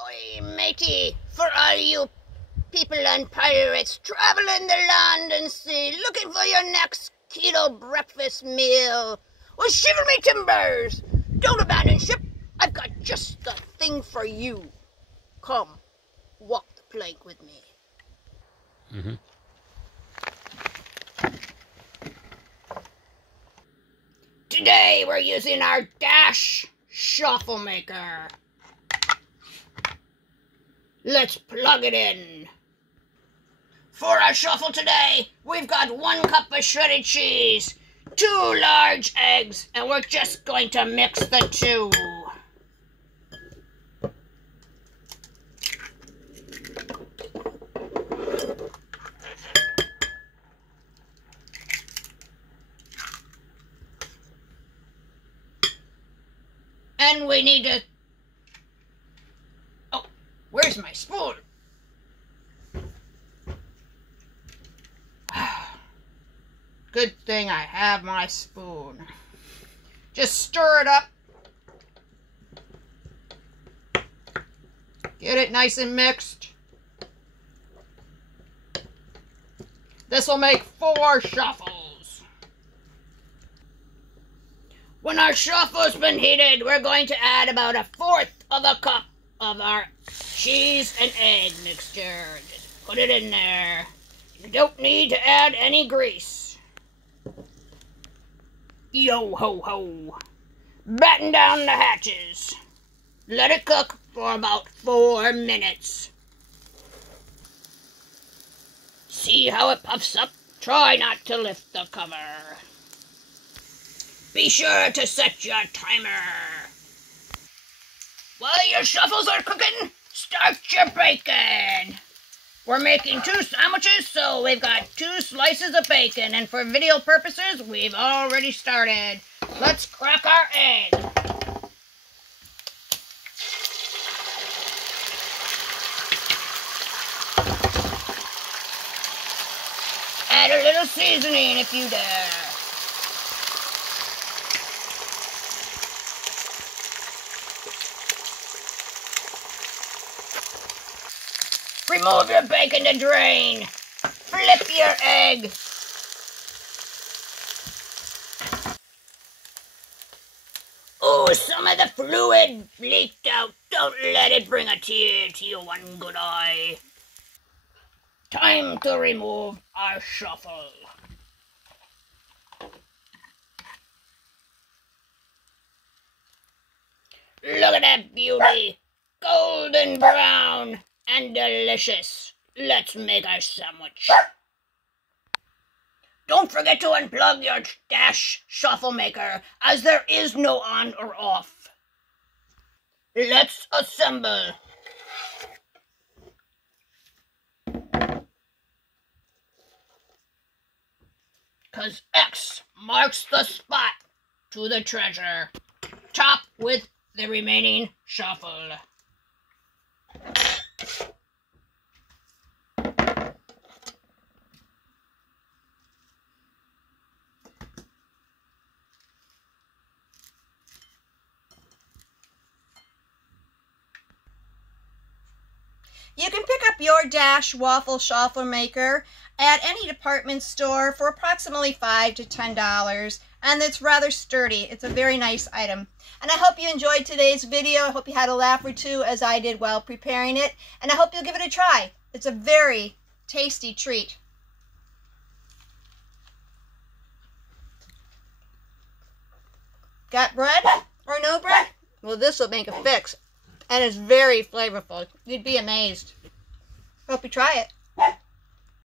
Ahoy, matey, for all you people and pirates traveling the land and sea, looking for your next keto breakfast meal. Well, shiver me timbers, don't abandon ship. I've got just the thing for you. Come, walk the plank with me. Today we're using our Dash Shuffle Maker. Let's plug it in. For our shuffle today, we've got 1 cup of shredded cheese, 2 large eggs, and we're just going to mix the two. And we need to... Oh, where's my spoon? Good thing I have my spoon. Just stir it up. Get it nice and mixed. This will make 4 shuffles. When our shuffle's been heated, we're going to add about 1/4 of a cup of our cheese and egg mixture. Just put it in there. You don't need to add any grease. Yo ho ho. Batten down the hatches. Let it cook for about 4 minutes. See how it puffs up? Try not to lift the cover. Be sure to set your timer. While your shuffles are cooking, start your bacon. We're making 2 sandwiches, so we've got 2 slices of bacon, and for video purposes, we've already started. Let's crack our egg. Add a little seasoning if you dare. Remove your bacon to drain. Flip your egg. Oh, some of the fluid leaked out. Don't let it bring a tear to your one good eye. Time to remove our shuffle. Look at that beauty. Golden brown. And delicious. Let's make our sandwich. Don't forget to unplug your Dash Shuffle Maker, as there is no on or off. Let's assemble. Cause X marks the spot to the treasure. Top with the remaining shuffle. You can pick up your Dash Waffle Shuffle Maker at any department store for approximately $5 to $10, and it's rather sturdy. It's a very nice item. And I hope you enjoyed today's video. I hope you had a laugh or two as I did while preparing it, and I hope you'll give it a try. It's a very tasty treat. Got bread or no bread? Well, this will make a fix. And it's very flavorful. You'd be amazed. Hope you try it.